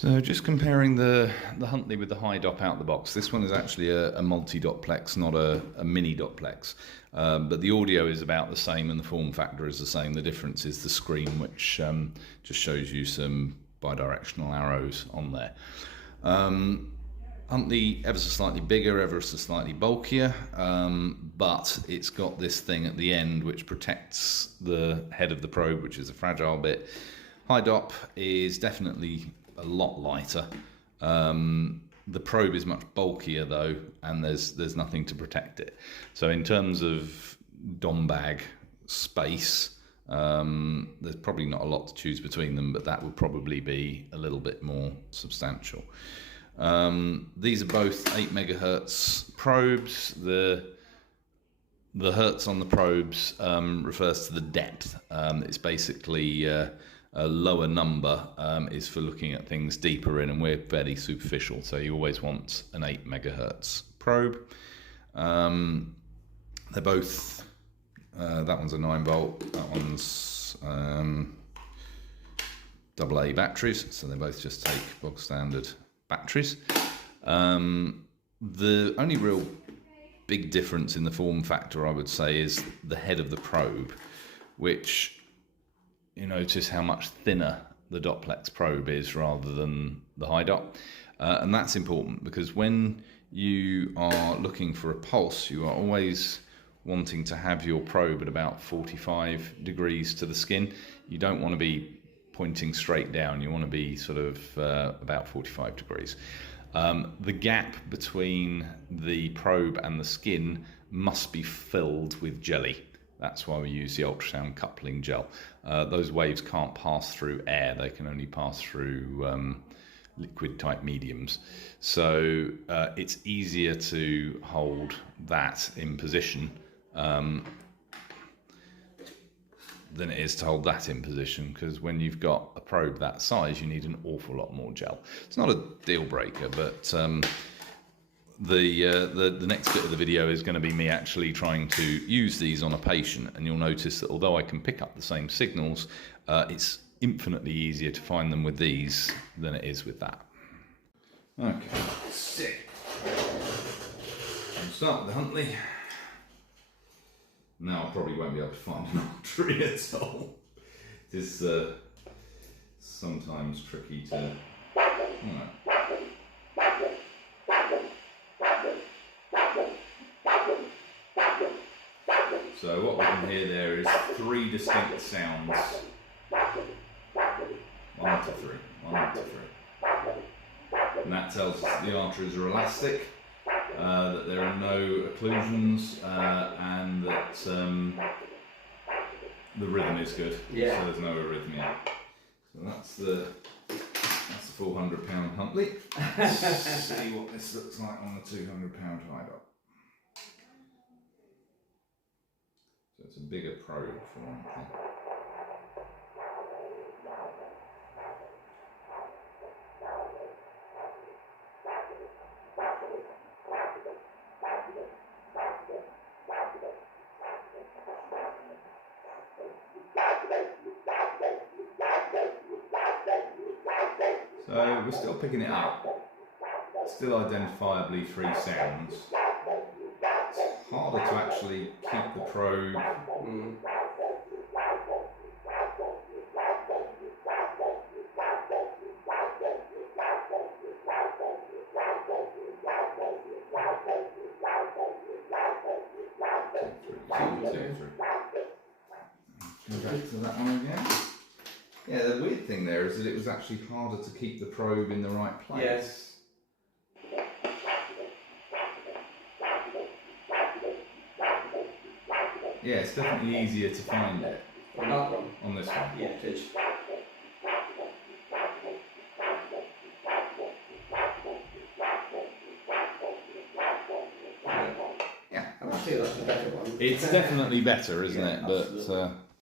So just comparing the Huntley with the high dop out the box, this one is actually a multi-doplex, not a mini doplex. But the audio is about the same and the form factor is the same. The difference is the screen, which just shows you some bidirectional arrows on there. Huntley ever so slightly bigger, ever so slightly bulkier, but it's got this thing at the end which protects the head of the probe, which is a fragile bit. High dop is definitely a lot lighter. The probe is much bulkier though, and there's nothing to protect it. So in terms of dom bag space, there's probably not a lot to choose between them, but that would probably be a little bit more substantial. These are both 8 megahertz probes. The hertz on the probes refers to the depth. It's basically a lower number is for looking at things deeper in, and we're fairly superficial, so you always want an 8 megahertz probe. They're both, that one's a 9 volt, that one's AA batteries, so they both just take bog standard batteries. The only real big difference in the form factor, I would say, is the head of the probe, which you notice how much thinner the doplex probe is rather than the high dop. And that's important because when you are looking for a pulse, you are always wanting to have your probe at about 45 degrees to the skin. You don't want to be pointing straight down, you want to be sort of about 45 degrees. The gap between the probe and the skin must be filled with jelly. That's why we use the ultrasound coupling gel. Those waves can't pass through air, they can only pass through liquid type mediums. So it's easier to hold that in position than it is to hold that in position, because when you've got a probe that size, you need an awful lot more gel. It's not a deal breaker, but the next bit of the video is going to be me actually trying to use these on a patient, and you'll notice that although I can pick up the same signals, it's infinitely easier to find them with these than it is with that. Okay, sick. I'll start with the Huntley. Now I probably won't be able to find an artery at all. It is sometimes tricky to, you know. So what we can hear there is 3 distinct sounds. 1 to 3, 1 to 3. And that tells us that the arteries are elastic, that there are no occlusions, and that the rhythm is good. Yeah. So there's no arrhythmia. So that's the 400-pound Huntley. Let's see what this looks like on the 200-pound high dop. So it's a bigger probe for one thing. So we're still picking it up, still identifiably 3 sounds. It's harder to actually keep the probe Go back to that one again. Yeah, the weird thing there is that it was actually harder to keep the probe in the right place. Yes. Yeah, it's definitely easier to find it. On that one? On this one. Yeah, it is. Yeah. I feel that's the better one. It's definitely better, isn't it? But